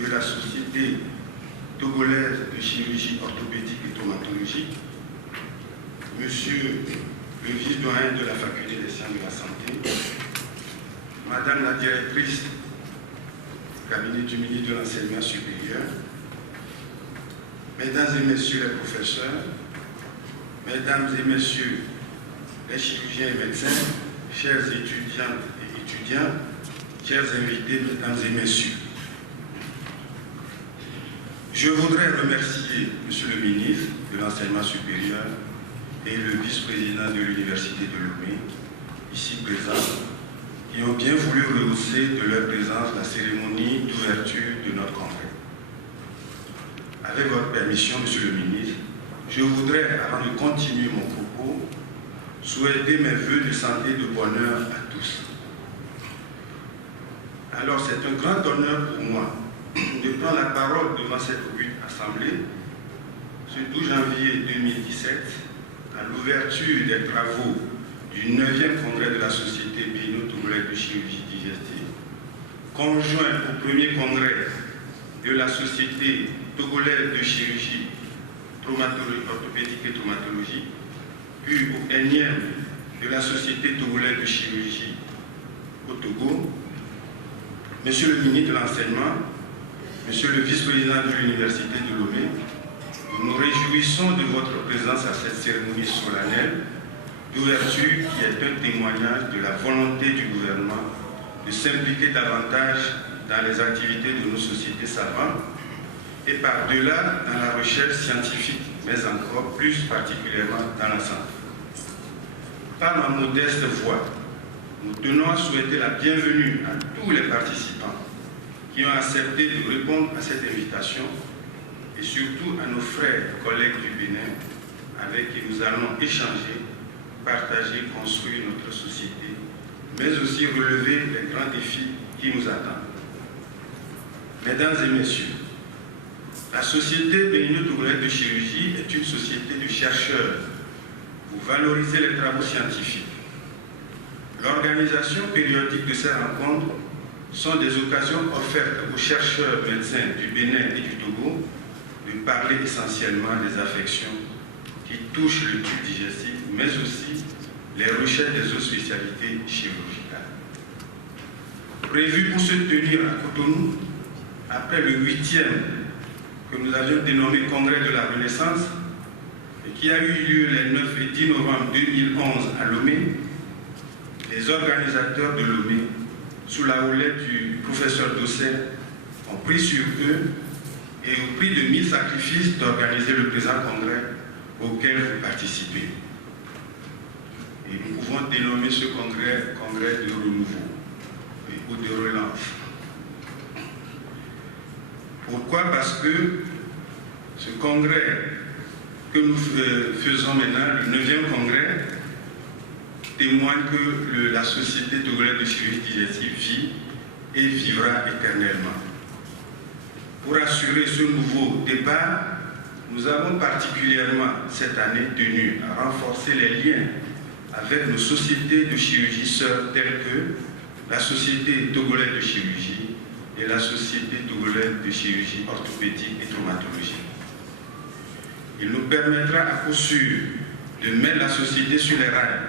de la Société togolaise de chirurgie orthopédique et traumatologie, Monsieur le vice-doyen de la faculté des sciences de la santé, Madame la directrice du cabinet du ministre de l'enseignement supérieur, Mesdames et Messieurs les professeurs, Mesdames et Messieurs les chirurgiens et médecins, chers étudiantes et étudiants, chers invités, Mesdames et Messieurs. Je voudrais remercier Monsieur le ministre de l'enseignement supérieur et le vice-président de l'Université de Lomé, ici présents, qui ont bien voulu rehausser de leur présence la cérémonie d'ouverture de notre congrès. Avec votre permission, Monsieur le ministre, je voudrais, avant de continuer mon propos, souhaiter mes vœux de santé et de bonheur à tous. Alors, c'est un grand honneur pour moi de prendre la parole devant cette auguste assemblée ce 12 janvier 2017 à l'ouverture des travaux du 9e congrès de la Société bénino-togolaise de chirurgie digestive, conjoint au 1er congrès de la Société togolaise de chirurgie orthopédique et traumatologie, puis au 1e de la Société togolaise de chirurgie au Togo. Monsieur le ministre de l'Enseignement, Monsieur le vice-président de l'Université de Lomé, nous nous réjouissons de votre présence à cette cérémonie solennelle d'ouverture qui est un témoignage de la volonté du gouvernement de s'impliquer davantage dans les activités de nos sociétés savantes et par-delà dans la recherche scientifique, mais encore plus particulièrement dans la santé. Par ma modeste voix, nous tenons à souhaiter la bienvenue à tous les participants qui ont accepté de répondre à cette invitation et surtout à nos frères et collègues du Bénin avec qui nous allons échanger, partager, construire notre société, mais aussi relever les grands défis qui nous attendent. Mesdames et Messieurs, la Société bénino-togolaise de chirurgie est une société de chercheurs pour valoriser les travaux scientifiques. L'organisation périodique de ces rencontres sont des occasions offertes aux chercheurs médecins du Bénin et du Togo de parler essentiellement des affections qui touchent le tube digestif, mais aussi les recherches des autres spécialités chirurgicales. Prévu pour se tenir à Cotonou, après le 8e que nous avions dénommé Congrès de la Renaissance, et qui a eu lieu les 9 et 10 novembre 2011 à Lomé, les organisateurs de Lomé, sous la houlette du professeur Dossé, ont pris sur eux et au prix de 1000 sacrifices d'organiser le présent congrès auquel vous participez. Et nous pouvons dénommer ce congrès de renouveau ou de relance. Pourquoi? Parce que ce congrès que nous faisons maintenant, le 9e congrès, témoigne que la Société togolaise de chirurgie digestive vit et vivra éternellement. Pour assurer ce nouveau départ, nous avons particulièrement cette année tenu à renforcer les liens avec nos sociétés de chirurgie sœurs telles que la Société togolaise de chirurgie et la Société togolaise de chirurgie orthopédique et traumatologie. Il nous permettra à coup sûr de mettre la société sur les rails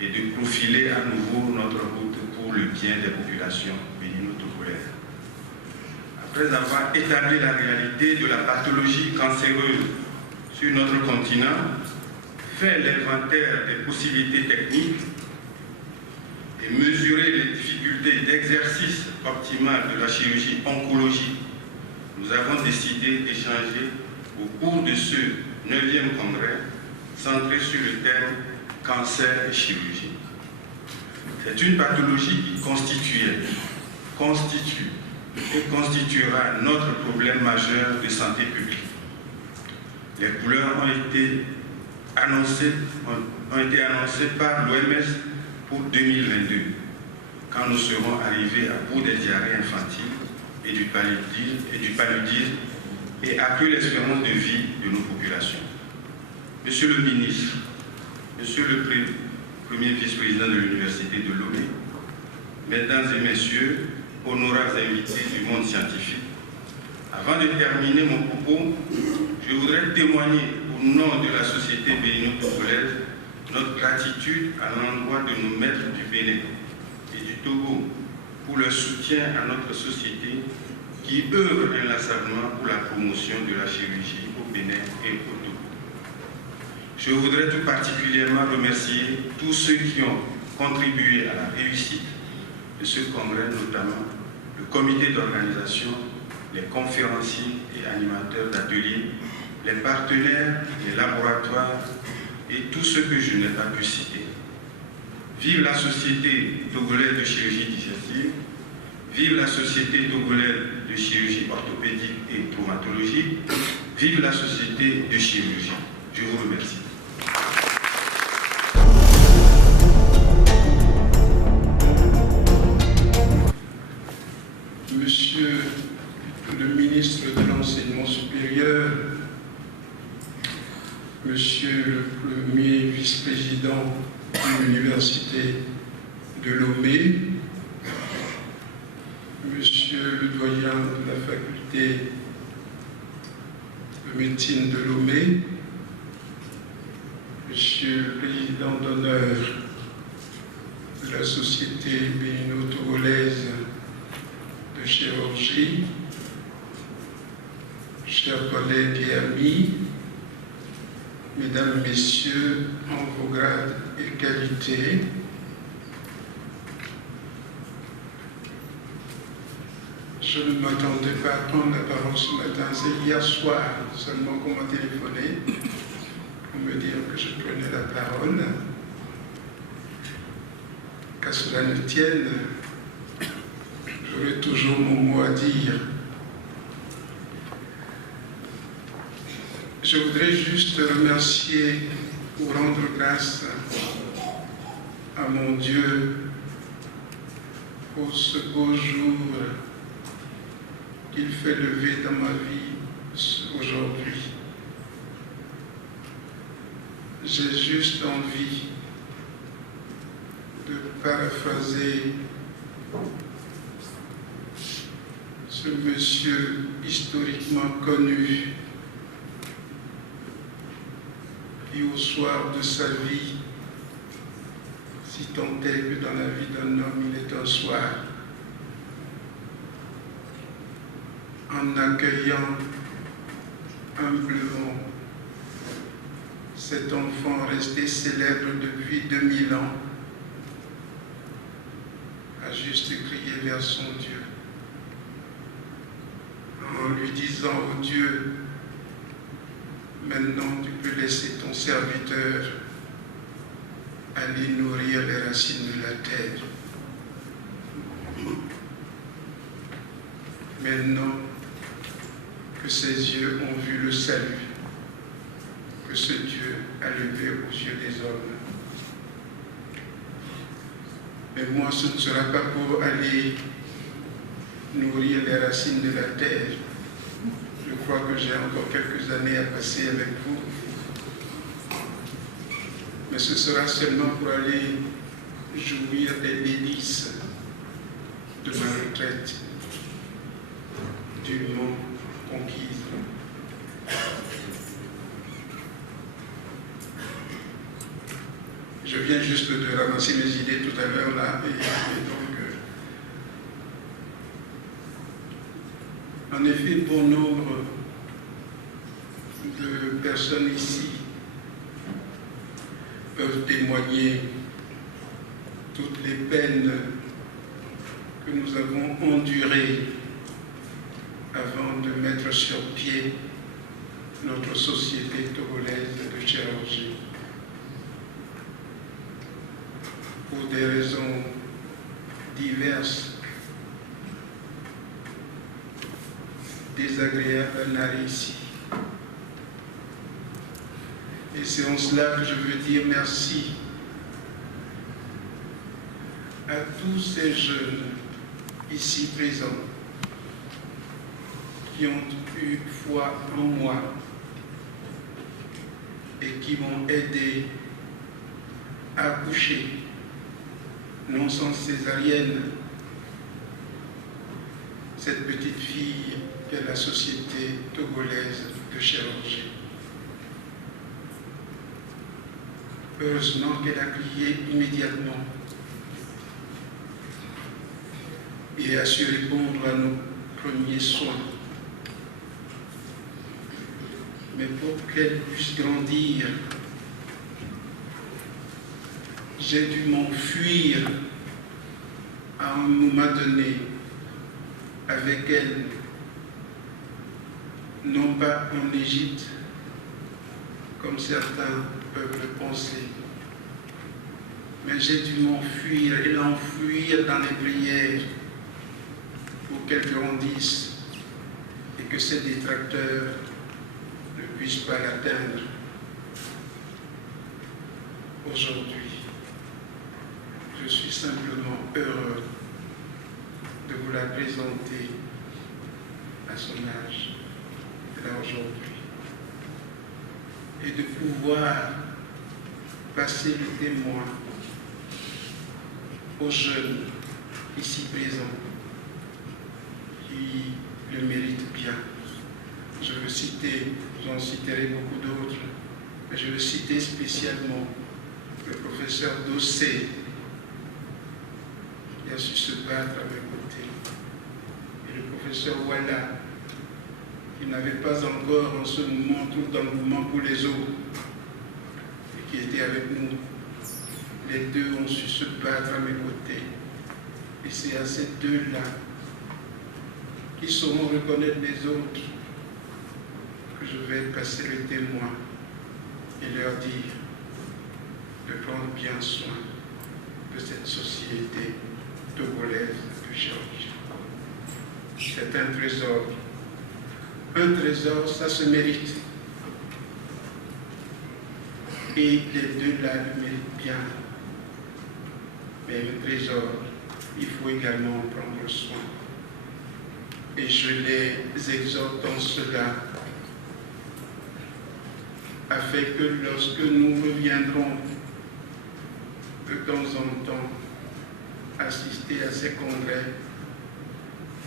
et de profiler à nouveau notre route pour le bien des populations bénino-togolaises. Après avoir établi la réalité de la pathologie cancéreuse sur notre continent, fait l'inventaire des possibilités techniques et mesurer les difficultés d'exercice optimal de la chirurgie oncologique, nous avons décidé d'échanger au cours de ce 9e congrès centré sur le thème cancer et chirurgie. C'est une pathologie qui constitue et constituera notre problème majeur de santé publique. Les couleurs ont été annoncées par l'OMS pour 2022, quand nous serons arrivés à bout des diarrhées infantiles et du paludisme et accru l'espérance de vie de nos populations. Monsieur le ministre, Monsieur le premier vice-président de l'Université de Lomé, Mesdames et Messieurs, honorables invités du monde scientifique, Avant de terminer mon propos, je voudrais témoigner au nom de la société bénino-togolaise notre gratitude à l'endroit de nos maîtres du Bénin et du Togo pour leur soutien à notre société qui œuvrent inlassablement pour la promotion de la chirurgie au Bénin et au Togo. Je voudrais tout particulièrement remercier tous ceux qui ont contribué à la réussite de ce congrès, notamment le comité d'organisation, les conférenciers et animateurs d'ateliers, les partenaires, les laboratoires et tous ceux que je n'ai pas pu citer. Vive la Société togolaise de chirurgie digestive, vive la Société togolaise de chirurgie orthopédique et traumatologique, vive la Société de chirurgie. Je vous remercie. Monsieur le ministre de l'Enseignement supérieur, Monsieur le premier vice-président de l'Université de Lomé, Monsieur le doyen de la faculté de médecine de Lomé, Monsieur le président d'honneur de la Société bénino-togolaise de chirurgie, chers collègues et amis, Mesdames, Messieurs, en vos grades et qualités, je ne m'attendais pas à prendre la parole ce matin. C'est hier soir seulement qu'on m'a téléphoné pour me dire que je prenais la parole. Qu'à cela ne tienne, j'aurai toujours mon mot à dire. Je voudrais juste remercier ou rendre grâce à mon Dieu pour ce beau jour qu'il fait lever dans ma vie aujourd'hui. J'ai juste envie de paraphraser ce monsieur historiquement connu qui au soir de sa vie, si tant est que dans la vie d'un homme il est un soir, en accueillant humblement cet enfant resté célèbre depuis 2000 ans, a juste crié vers son Dieu, en lui disant au Dieu, maintenant tu peux laisser ton serviteur aller nourrir les racines de la terre. Maintenant que ses yeux ont vu le salut, que ce Dieu a levé aux yeux des hommes. Mais moi, ce ne sera pas pour aller nourrir les racines de la terre. Je crois que j'ai encore quelques années à passer avec vous. Mais ce sera seulement pour aller jouir des délices de ma retraite dûment conquise. Je viens juste de ramasser mes idées tout à l'heure là, et donc, en effet, bon nombre de personnes ici peuvent témoigner toutes les peines que nous avons endurées avant de mettre sur pied notre société togolaise de chirurgie. Pour des raisons diverses, désagréables à narrer ici. Et c'est en cela que je veux dire merci à tous ces jeunes ici présents qui ont eu foi en moi et qui m'ont aidé à accoucher, non sans césarienne, cette petite fille qu'est la Société togolaise de chirurgie. Heureusement qu'elle a crié immédiatement et a su répondre à nos premiers soins. Mais pour qu'elle puisse grandir, j'ai dû m'enfuir à un moment donné avec elle, non pas en Égypte, comme certains peuvent le penser, mais j'ai dû m'enfuir et l'enfuir dans les prières pour qu'elle grandisse et que ses détracteurs ne puissent pas l'atteindre. Aujourd'hui, je suis simplement heureux de vous la présenter à son âge, là aujourd'hui, et de pouvoir passer le témoin aux jeunes ici présents qui le méritent bien. Je veux citer, j'en citerai beaucoup d'autres, mais je veux citer spécialement le professeur Dossé, qui a su se battre à mes côtés, et le professeur Walla, qui n'avait pas encore en ce moment tout d'engouement pour les autres, et qui était avec nous. Les deux ont su se battre à mes côtés. Et c'est à ces deux-là qui sauront reconnaître les autres que je vais passer le témoin et leur dire de prendre bien soin de cette société togolaise de chirurgie. C'est un trésor. Un trésor, ça se mérite. Et les deux-là le méritent bien. Mais le trésor, il faut également en prendre soin. Et je les exhorte en cela, afin que lorsque nous reviendrons de temps en temps assister à ces congrès,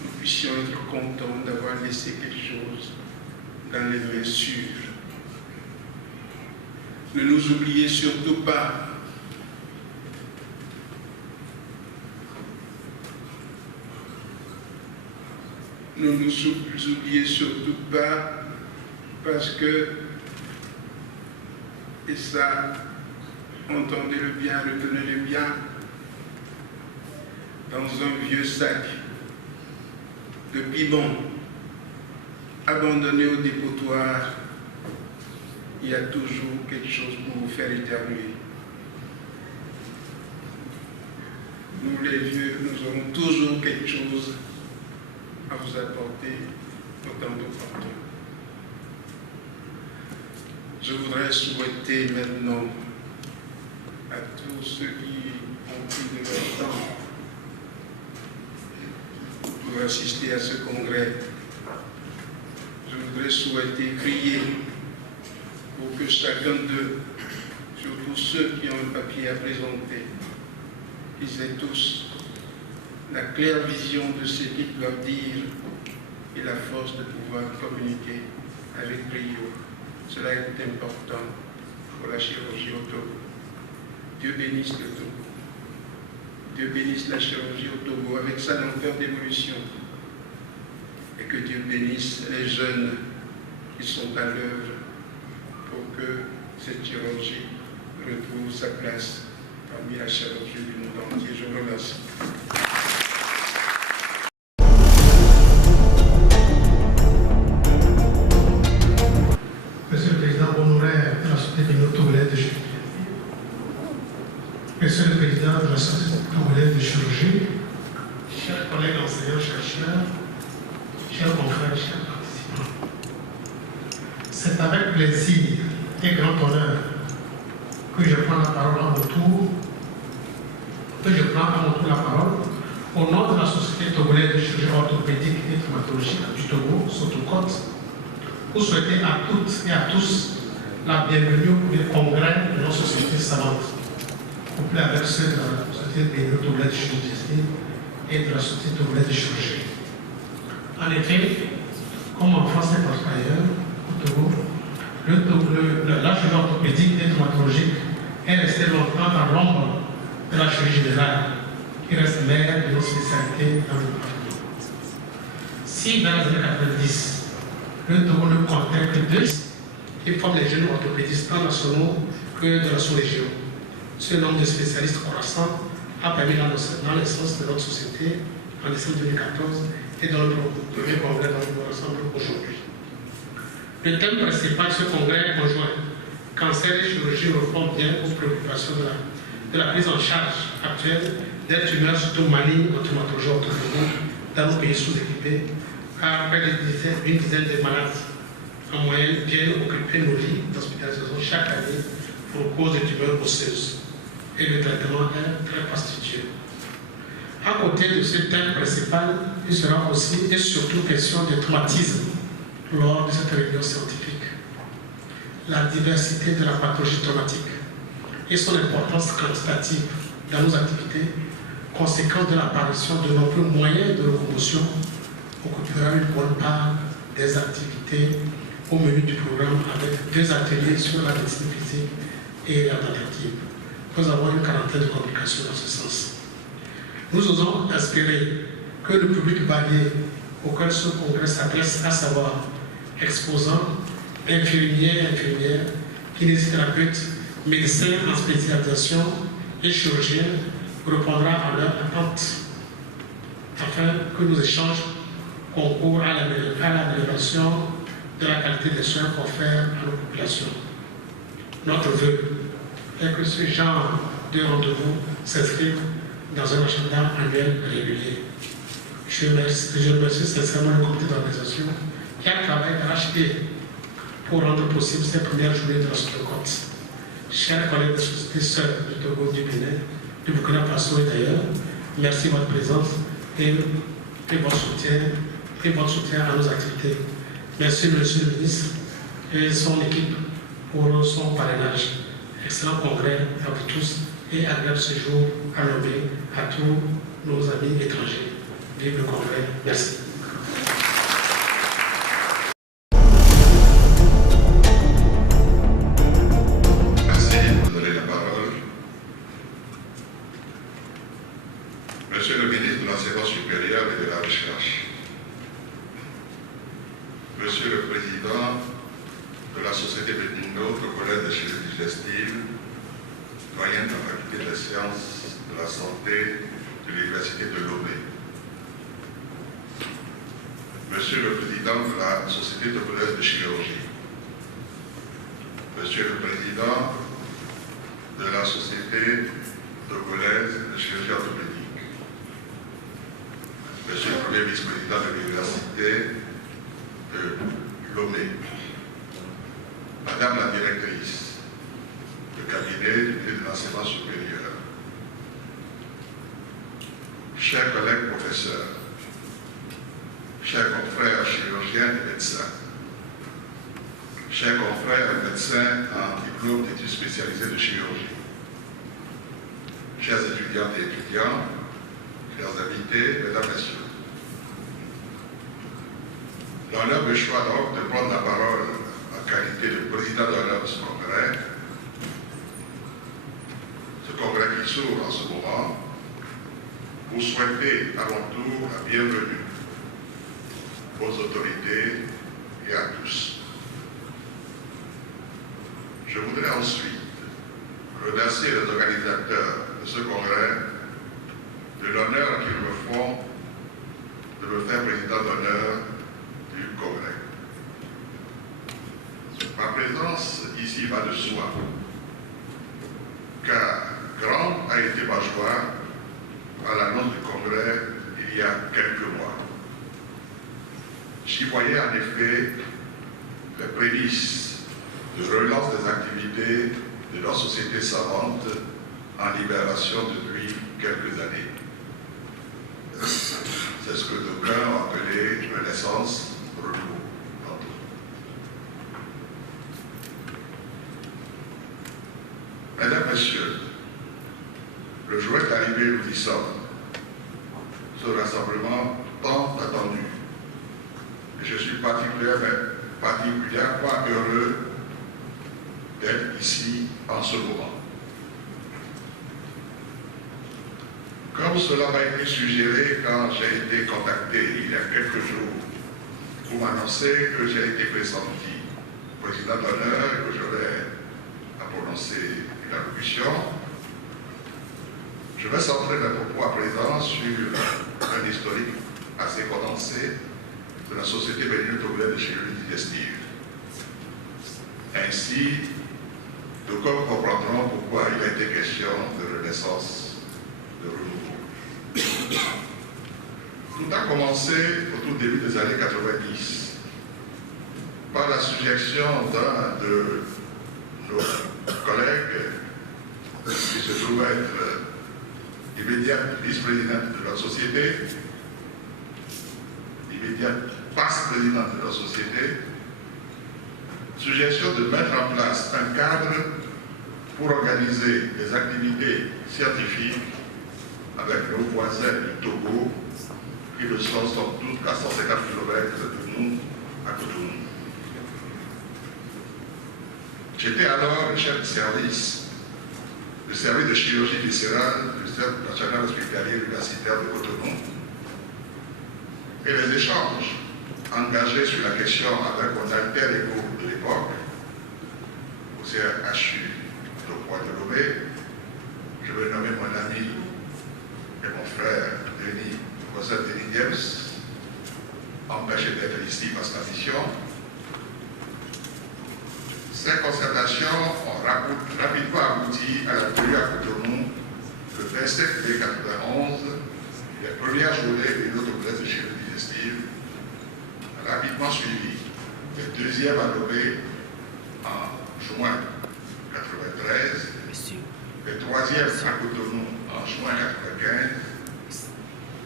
nous puissions être contents d'avoir laissé quelque chose dans les mains sûres. Ne nous oubliez surtout pas. Ne nous oubliez surtout pas, parce que, et ça, entendez-le bien, retenez-le bien, dans un vieux sac de pibon abandonné au dépotoir, il y a toujours quelque chose pour vous faire éternuer. Nous les vieux, nous aurons toujours quelque chose à vous apporter au temps d'opportun. Je voudrais souhaiter maintenant à tous ceux qui ont pris de leur temps pour assister à ce congrès, je voudrais souhaiter prier pour que chacun d'eux, surtout ceux qui ont un papier à présenter, ils aient tous la claire vision de ce qu'ils doivent dire et la force de pouvoir communiquer avec brio. Cela est important pour la chirurgie au Togo. Dieu bénisse le Togo. Dieu bénisse la chirurgie au Togo avec sa lenteur d'évolution. Et que Dieu bénisse les jeunes qui sont à l'œuvre pour que cette chirurgie retrouve sa place parmi la chirurgie du monde entier. Je vous remercie. Monsieur le Président honoraire de la Société togolaise de chirurgie, Monsieur le Président de la Société togolaise de chirurgie, chers collègues enseignants-chercheurs, chers confrères, chers participants, c'est avec plaisir et grand honneur que je prends la parole à mon tour, la parole au nom de la Société togolaise de chirurgie orthopédique et traumatologique du Togo, Sotocot, pour souhaiter à toutes et à tous la bienvenue pour les congrès de nos sociétés savantes, couplés avec ceux de la Société togolaise de chirurgie et de la Société togolaise de chirurgie. En effet, France et partout ailleurs, au Togo, la chirurgie orthopédique et traumatologique est restée longtemps dans l'ombre de la chirurgie générale, qui reste mère de nos spécialités dans le département. Si dans les années 90, le Togo ne comptait que 2 qui forment les jeunes orthopédistes tant nationaux que de la sous-région, ce nombre de spécialistes croissant a permis la naissance de notre société en décembre 2014 et dans le premier congrès dont nous nous rassemblons aujourd'hui. Le thème principal de ce congrès est conjoint. Cancer et chirurgie répondent bien aux préoccupations de la prise en charge actuelle des tumeurs, surtout malignes en traumatologie orthopédique dans nos pays sous-équipés, car près d'une dizaine de malades en moyenne viennent occuper nos lits d'hospitalisation chaque année pour cause de tumeurs osseuses. Et le traitement est très fastidieux. À côté de ce thème principal, il sera aussi et surtout question de traumatisme lors de cette réunion scientifique. La diversité de la pathologie traumatique et son importance quantitative dans nos activités, conséquence de l'apparition de nombreux moyens de locomotion, occupera une bonne part des activités au menu du programme avec 2 ateliers sur la médecine physique et alternative. Nous avons une quarantaine de communications dans ce sens. Nous osons espérer que le public varié auquel ce congrès s'adresse, à savoir exposants, infirmiers et infirmières, kinésithérapeutes, médecins en spécialisation et chirurgiens, répondra à leurs attentes afin que nos échanges concourent à l'amélioration de la qualité des soins offerts à nos populations. Notre vœu est que ce genre de rendez-vous s'inscrive dans un agenda annuel régulier. Je remercie sincèrement le comité d'organisation qui a travaillé d'arrache-pied pour rendre possible ces premières journées de la Sotocôte. Chers collègues de société sœurs du Togo, du Bénin, du Burkina Faso et d'ailleurs, merci de votre présence et votre soutien à nos activités. Merci Monsieur le ministre et son équipe pour son parrainage. Excellent congrès à vous tous et agréable séjour à Lomé, à tous nos amis étrangers. Vive le congrès. Merci. Merci de me donner la parole. Monsieur le ministre de l'Enseignement supérieur et de la Recherche, Monsieur le Président de la Société Bettingo, au Collège de chirurgie digestive, doyen de la Faculté des sciences de la santé de l'Université de Lomé, Monsieur le Président de la Société togolaise de chirurgie, Monsieur le Président de la Société togolaise de chirurgie orthopédique, Monsieur le Premier vice-président de l'Université de Lomé, Madame la directrice du cabinet du ministre de l'Enseignement supérieur, chers collègues professeurs, chers confrères chirurgiens et médecins, chers confrères et médecins en diplôme d'études spécialisées de chirurgie, chers étudiantes et étudiants, chers invités, mesdames, messieurs. L'honneur me choisit donc de prendre la parole en qualité de président d'honneur de ce congrès qui s'ouvre en ce moment, pour souhaiter à mon tour la bienvenue aux autorités et à tous. Je voudrais ensuite remercier les organisateurs de ce congrès de l'honneur qu'ils me font de me faire président d'honneur du congrès. Ma présence ici va de soi, car grande a été ma joie à l'annonce du congrès il y a quelques mois. J'y voyais en effet les prémices de relance des activités de notre société savante en libération depuis quelques années. C'est ce que d'aucuns ont appelé renaissance, renouveau. Mesdames, Messieurs, le jour est arrivé, nous y sommes. Ce rassemblement tant attendu. Et je suis particulièrement particulièrement heureux d'être ici en ce moment. Comme cela m'a été suggéré quand j'ai été contacté il y a quelques jours pour m'annoncer que j'ai été pressenti président d'honneur et que j'aurais à prononcer une allocution, je vais centrer mes propos à présent sur un historique assez condensé de la Société béninois-togolaise de chirurgie digestive. Ainsi, d'aucuns comprendront pourquoi il a été question de renaissance, de renouveau. Tout a commencé au tout début des années 90 par la suggestion d'un de nos collègues qui se trouve être l'immédiate vice-présidente de notre société, l'immédiate vice-présidente de notre société, suggestion de mettre en place un cadre pour organiser des activités scientifiques avec nos voisins du Togo, qui le sont somme toute à 150 km de nous, à Cotonou. J'étais alors le chef de service de chirurgie viscérale du Centre national hospitalier universitaire de Cotonou. Et les échanges engagés sur la question avec mon alter ego de l'époque, au CHU de Pointe-Lomé, je vais nommer mon ami et mon frère Denis, le professeur Denis Diems, empêché d'être ici par sa mission. Ces concertations ont rapidement abouti à la tenue à Cotonou le 27 mai 1991, les premières journées de notre classe de chirurgie digestive, rapidement suivies, les deuxièmes à Lomé en juin 1993, les troisièmes à Cotonou en juin 1995,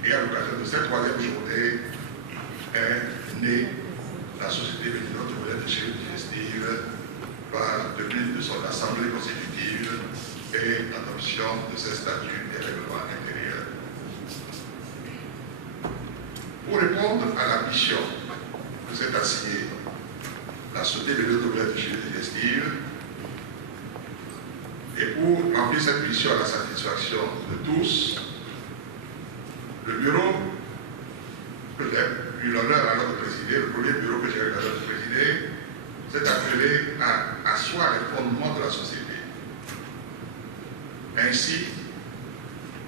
et à l'occasion de cette troisième journée est née la Société béninois-togolaise de chirurgie digestive par la tenue de son assemblée constitutive et l'adoption de ses statuts et règlements intérieurs. Pour répondre à la mission que s'est assignée la Société béninois-togolaise de chirurgie digestive et pour remplir cette mission à la satisfaction de tous, le bureau que j'ai eu l'honneur alors de présider, le premier bureau que j'ai eu l'honneur de présider, s'est appelé à asseoir les fondements de la société. Ainsi,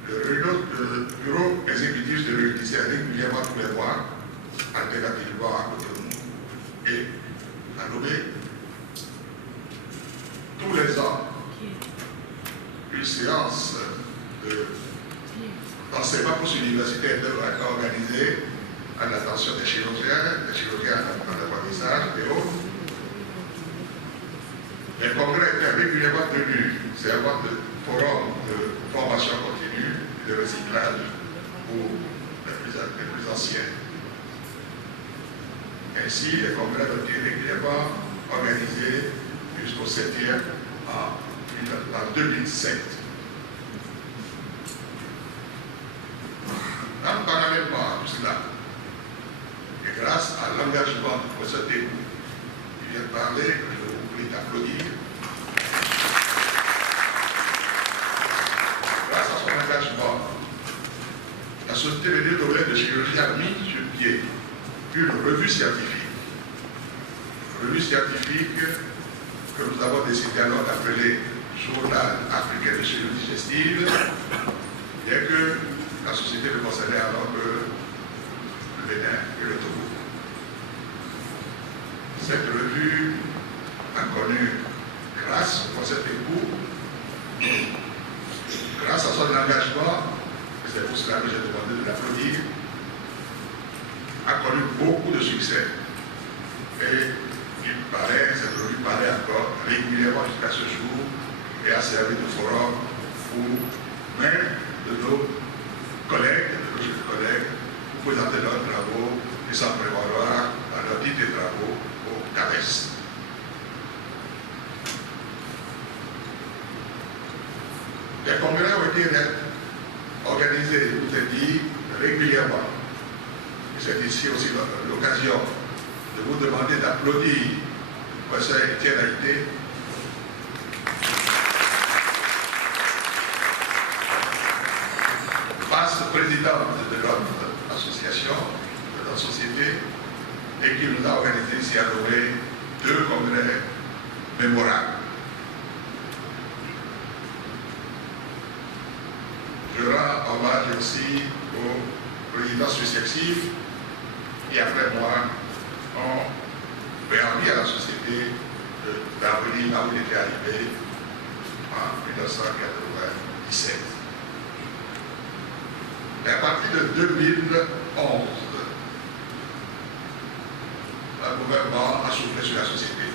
le bureau exécutif se réunissait régulièrement tous les mois, alternativement à Cotonou et à Lomé. Tous les ans, une séance d'enseignement post-universitaire devra être organisée à l'attention des chirurgiens en apprentissage et autres. Les congrès étaient régulièrement tenus, servant de forum de formation continue et de recyclage pour les plus anciens. Ainsi, les congrès ont été régulièrement organisés jusqu'au 7e en 2007. Parallèlement à tout cela, et grâce à l'engagement du professeur Tébou, qui vient de parler, que je vous prie d'applaudir, grâce à son engagement, la Société béninois-togolaise de chirurgie a mis sur pied une revue scientifique que nous avons décidé alors d'appeler Journal africain de chirurgie digestive, bien que la société ne concernait alors que le Bénin et le Togo. Cette revue a connu, grâce au professeur Tébou, grâce à son engagement, et c'est pour cela que j'ai demandé de l'applaudir, a connu beaucoup de succès. Et cette revue paraît encore régulièrement jusqu'à ce jour et a servi de forum pour même de nos collègues, pour présenter leurs travaux et s'en prévaloir dans leur titre de travaux au CAPES. Les congrès ont été organisés, je vous ai dit, régulièrement. C'est ici aussi l'occasion de vous demander d'applaudir Professeur Etienne Haïté, vice-présidente de notre association, de notre société, et qui nous a organisé ici à Lomé 2 congrès mémorables. Je rends hommage aussi au président successif qui, après moi, ont permis à la société d'avenir là où il était arrivé en 1997. Et à partir de 2011, le gouvernement a soufflé sur la société.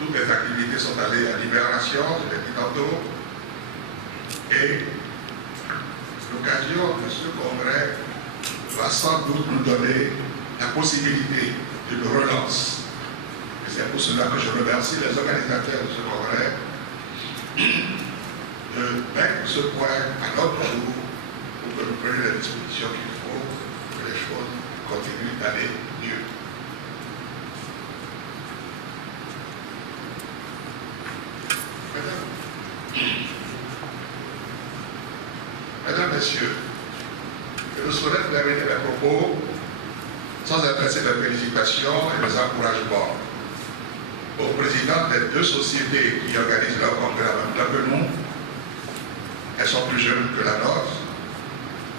Toutes les activités sont allées à l'hibernation, je l'ai dit tantôt, et l'occasion de ce congrès va sans doute nous donner la possibilité d'une relance. Et c'est pour cela que je remercie les organisateurs de ce congrès de mettre ce point à notre jour pour que nous prenions les dispositions qu'il faut pour que les choses continuent d'aller mieux. Mesdames, Messieurs, je ne saurais terminer mes propos sans adresser mes félicitations et mes encouragements aux présidents des 2 sociétés qui organisent leur congrès en même temps que nous. Elles sont plus jeunes que la nôtre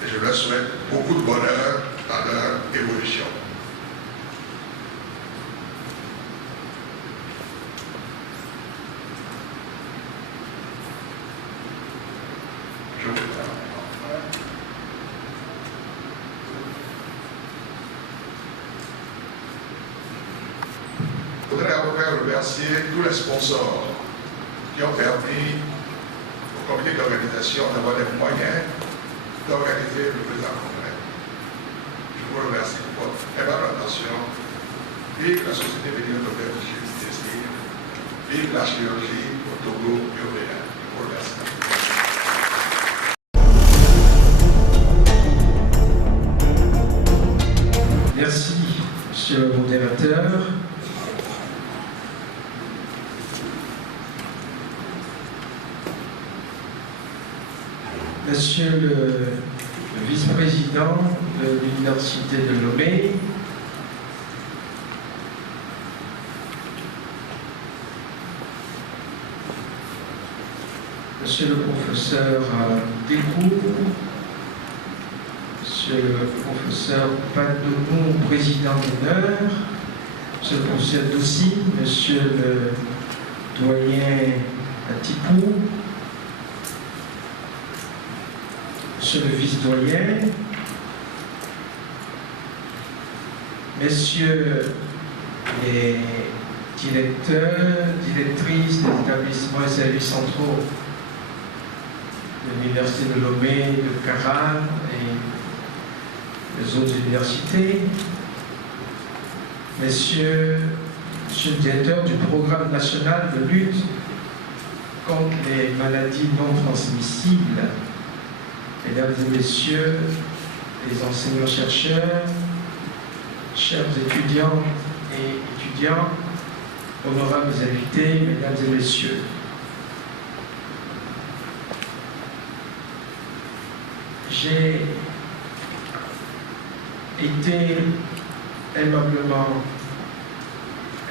et je leur souhaite beaucoup de bonheur dans leur évolution. Je voudrais encore remercier tous les sponsors qui ont permis au comité d'organisation d'avoir les moyens d'organiser le présent congrès. Je vous remercie pour votre aimable attention. Vive la Société Bénin-Docteur de chirurgie, vive la chirurgie au Togo et au Bénin. Je vous remercie. Merci, monsieur le modérateur. Monsieur le vice-président de l'Université de Lomé, Monsieur le professeur Découvre, Monsieur le professeur Padonou, président d'honneur, Monsieur le professeur Doussi, Monsieur le doyen Atipou, Monsieur le vice-doyen, Messieurs les directeurs, directrices des établissements et services centraux de l'Université de Lomé, de Caran et les autres universités, Messieurs le directeur du programme national de lutte contre les maladies non transmissibles, Mesdames et Messieurs les enseignants-chercheurs, chers étudiants et étudiants, honorables invités, Mesdames et Messieurs. J'ai été aimablement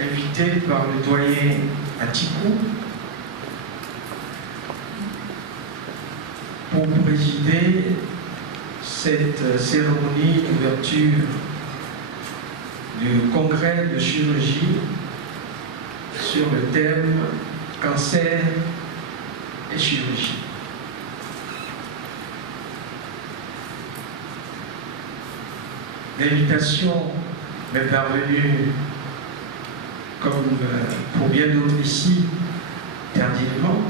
invité par le doyen Atipou pour présider cette cérémonie d'ouverture du congrès de chirurgie sur le thème cancer et chirurgie. L'invitation m'est parvenue, comme pour bien d'autres ici, tardivement,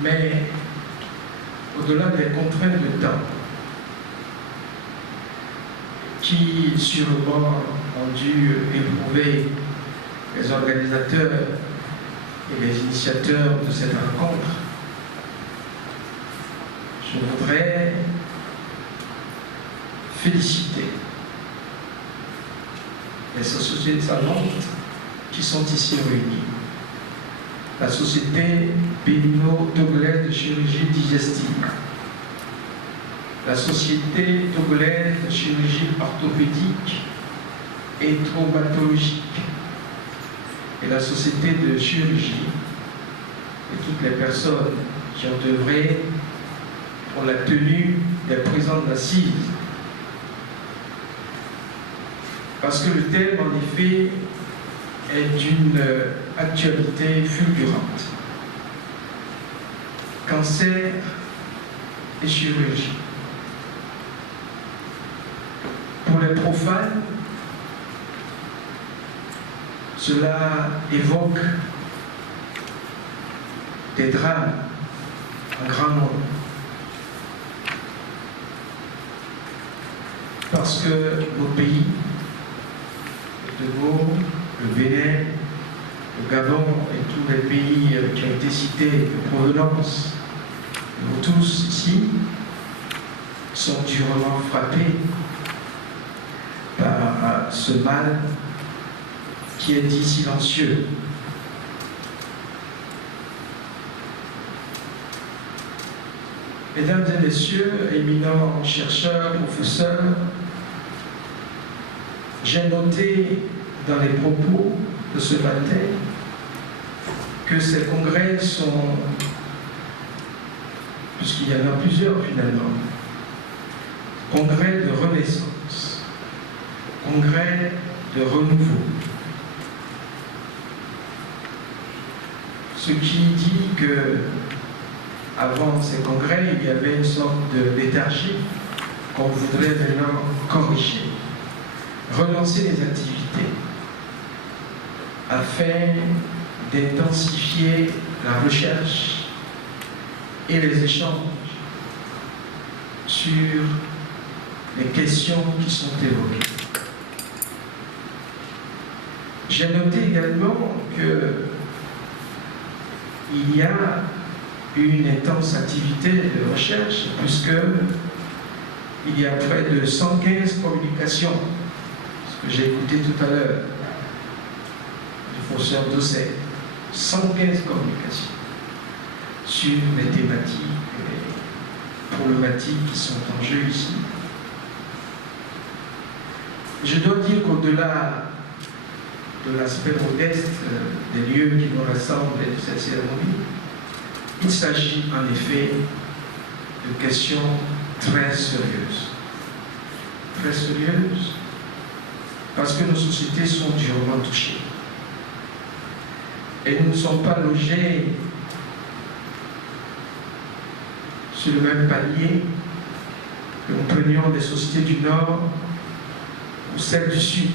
mais au-delà des contraintes de temps qui sûrement ont dû éprouver les organisateurs et les initiateurs de cette rencontre, je voudrais féliciter les sociétés savantes qui sont ici réunies. La Société bénino-togolaise de chirurgie digestive, la Société togolaise de chirurgie orthopédique et traumatologique, et la Société de chirurgie, et toutes les personnes qui ont œuvré pour la tenue des présentes assises. Parce que le thème, en effet, est d'une actualité fulgurante. Cancer et chirurgie. Pour les profanes, cela évoque des drames en grand nombre. Parce que nos pays, le Togo, le Bénin, le Gabon et tous les pays qui ont été cités de provenance, nous tous ici, sont durement frappés par ce mal qui est dit silencieux. Mesdames et messieurs, éminents chercheurs, professeurs, j'ai noté dans les propos de ce matin que ces congrès sont, puisqu'il y en a plusieurs finalement, congrès de renaissance, congrès de renouveau. Ce qui dit que avant ces congrès, il y avait une sorte de léthargie qu'on voudrait maintenant corriger, relancer les activités afin d'intensifier la recherche et les échanges sur les questions qui sont évoquées. J'ai noté également qu'il y a une intense activité de recherche, puisqu'il y a près de 115 communications, ce que j'ai écouté tout à l'heure du professeur Dosset, 115 communications sur les thématiques et les problématiques qui sont en jeu ici. Je dois dire qu'au-delà de l'aspect modeste des lieux qui nous rassemblent et de cette cérémonie, il s'agit en effet de questions très sérieuses. Très sérieuses, parce que nos sociétés sont durement touchées. Et nous ne sommes pas logés sur le même palier que nous prenions des sociétés du Nord ou celles du Sud.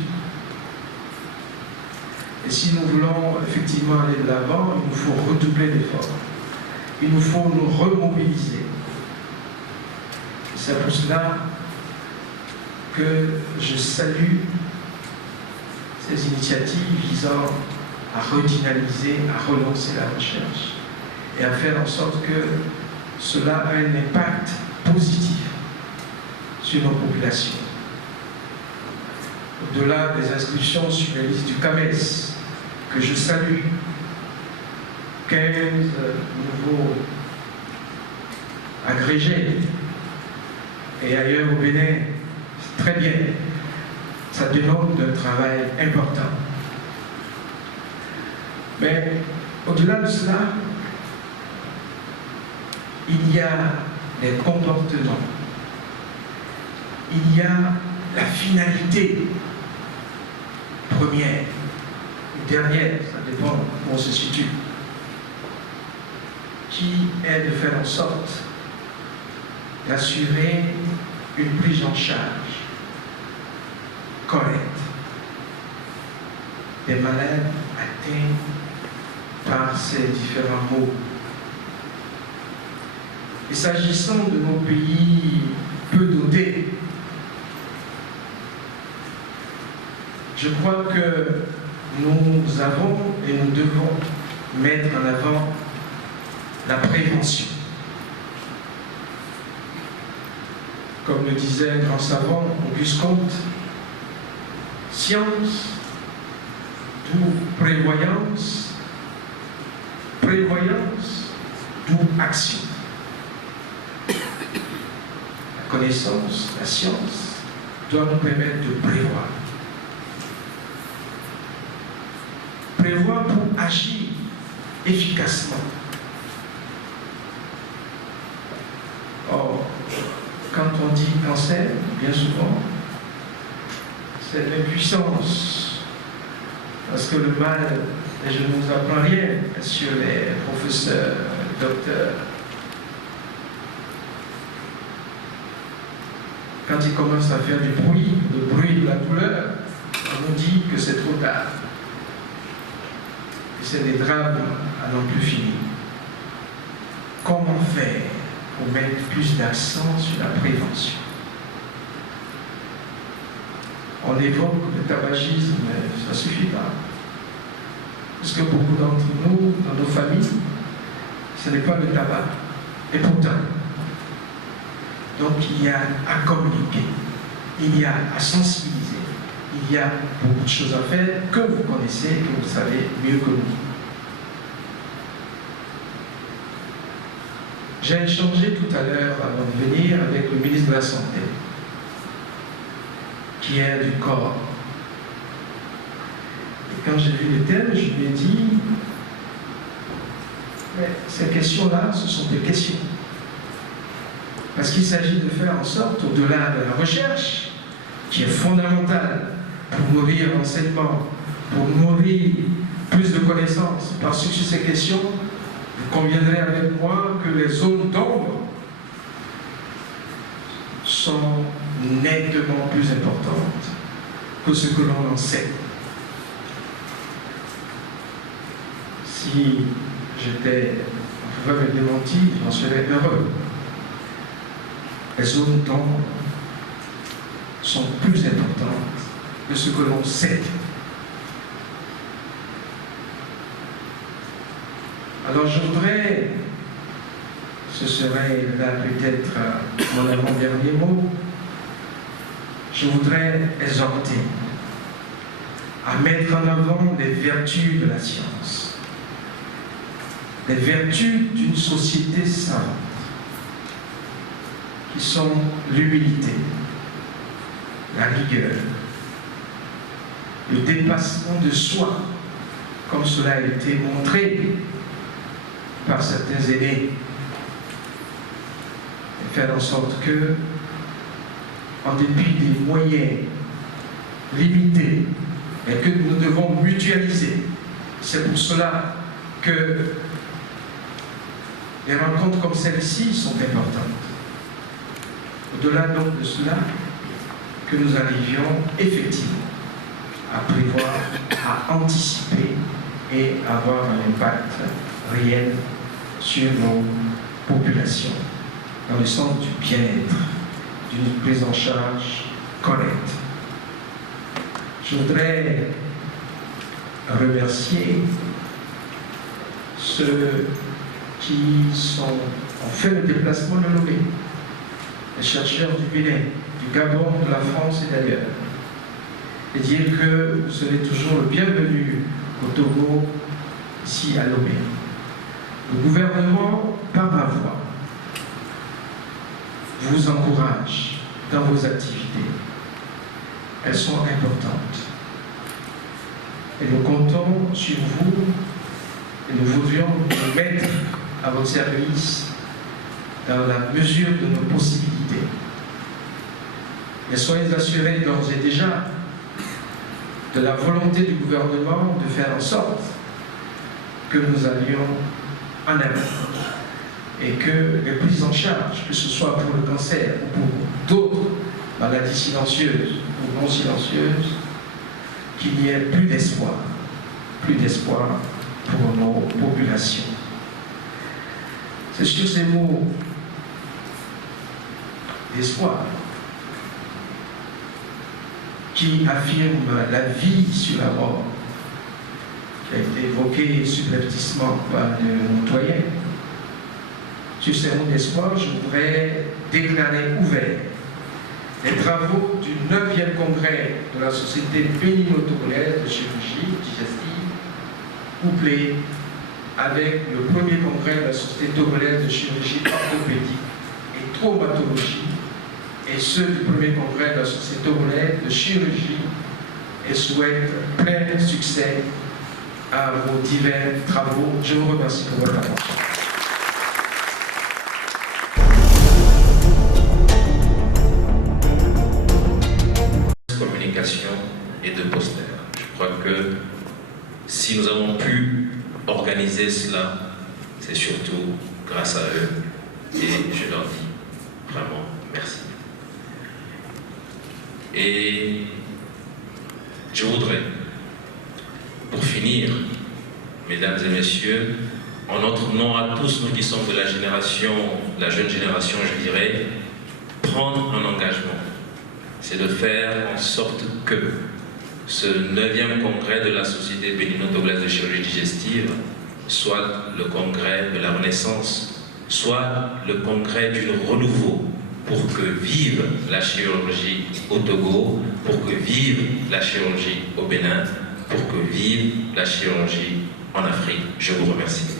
Et si nous voulons effectivement aller de l'avant, il nous faut redoubler d'efforts. Il nous faut nous remobiliser. C'est pour cela que je salue ces initiatives visant à redynamiser, à relancer la recherche et à faire en sorte que cela a un impact positif sur nos populations. Au-delà des inscriptions sur la liste du CAMES, que je salue, 15 nouveaux agrégés, et ailleurs au Bénin, c'est très bien. Ça dénote d'un travail important. Mais au-delà de cela, il y a les comportements, il y a la finalité première ou dernière, ça dépend où on se situe, qui est de faire en sorte d'assurer une prise en charge correcte des malades atteints par ces différents maux. Et s'agissant de nos pays peu dotés, je crois que nous avons et nous devons mettre en avant la prévention. Comme le disait un grand savant, Auguste Comte, Science, d'où prévoyance, prévoyance, d'où action. La connaissance, la science, doit nous permettre de prévoir. Prévoir pour agir efficacement. Or, quand on dit cancer, bien souvent, c'est l'impuissance. Parce que le mal, et je ne vous apprends rien, messieurs les professeurs, docteurs, quand il commence à faire du bruit, le bruit de la douleur, on nous dit que c'est trop tard. Et c'est des drames à n'en plus finir. Comment faire pour mettre plus d'accent sur la prévention? On évoque le tabagisme, mais ça ne suffit pas. Parce que beaucoup d'entre nous, dans nos familles, ce n'est pas le tabac. Et pourtant, donc il y a à communiquer, il y a à sensibiliser, il y a beaucoup de choses à faire que vous connaissez, que vous savez mieux que nous. J'ai échangé tout à l'heure avant de venir avec le ministre de la Santé, qui est du corps. Et quand j'ai vu le thème, je lui ai dit, mais ces questions-là, ce sont des questions. Parce qu'il s'agit de faire en sorte, au-delà de la recherche, qui est fondamentale pour nourrir l'enseignement, pour nourrir plus de connaissances, parce que sur ces questions, vous conviendrez avec moi que les zones d'ombre sont nettement plus importantes que ce que l'on en sait. Si on pouvait me démentir, j'en serais heureux. Les zones d'ombre sont plus importantes que ce que l'on sait. Alors je voudrais, ce serait là peut-être mon avant-dernier mot, je voudrais exhorter à mettre en avant les vertus de la science, les vertus d'une société savante, qui sont l'humilité, la rigueur, le dépassement de soi, comme cela a été montré par certains aînés, et faire en sorte que, en dépit des moyens limités, et que nous devons mutualiser, c'est pour cela que les rencontres comme celle-ci sont importantes. Au-delà donc de cela, que nous arrivions effectivement à prévoir, à anticiper et avoir un impact réel sur nos populations, dans le sens du bien-être, d'une prise en charge correcte. Je voudrais remercier ceux qui ont fait le déplacement de Lomé, les chercheurs du Bénin, du Gabon, de la France et d'ailleurs, et dire que vous serez toujours le bienvenu au Togo, ici à Lomé. Le gouvernement, par ma voix, vous encourage dans vos activités. Elles sont importantes. Et nous comptons sur vous et nous voudrions nous mettre à votre service dans la mesure de nos possibilités. Et soyez assurés d'ores et déjà de la volonté du gouvernement de faire en sorte que nous allions en avant et que les prises en charge, que ce soit pour le cancer ou pour d'autres maladies silencieuses ou non silencieuses, qu'il n'y ait plus d'espoir pour nos populations. C'est sur ces mots d'espoir qui affirment la vie sur la mort, qui a été évoqué subrepticement par le doyen. Sur ces mots d'espoir, je voudrais déclarer ouvert les travaux du 9e congrès de la Société bénino-togolaise de chirurgie digestive, couplés avec le 1er congrès de la Société togolaise de chirurgie orthopédique et traumatologie, et ceux du 1er congrès de la Société togolaise de chirurgie, et souhaite plein succès à vos divers travaux. Je vous remercie pour votre attention. Communication et de posters. Je crois que si nous avons pu organiser cela, c'est surtout grâce à eux et je leur dis vraiment merci. Et je voudrais, pour finir, mesdames et messieurs, en notre nom à tous nous qui sommes de la génération, la jeune génération, je dirais, prendre un engagement. C'est de faire en sorte que ce 9e congrès de la Société bénino-togolaise de chirurgie digestive soit le congrès de la Renaissance, soit le congrès du renouveau, pour que vive la chirurgie au Togo, pour que vive la chirurgie au Bénin, pour que vive la chirurgie en Afrique. Je vous remercie.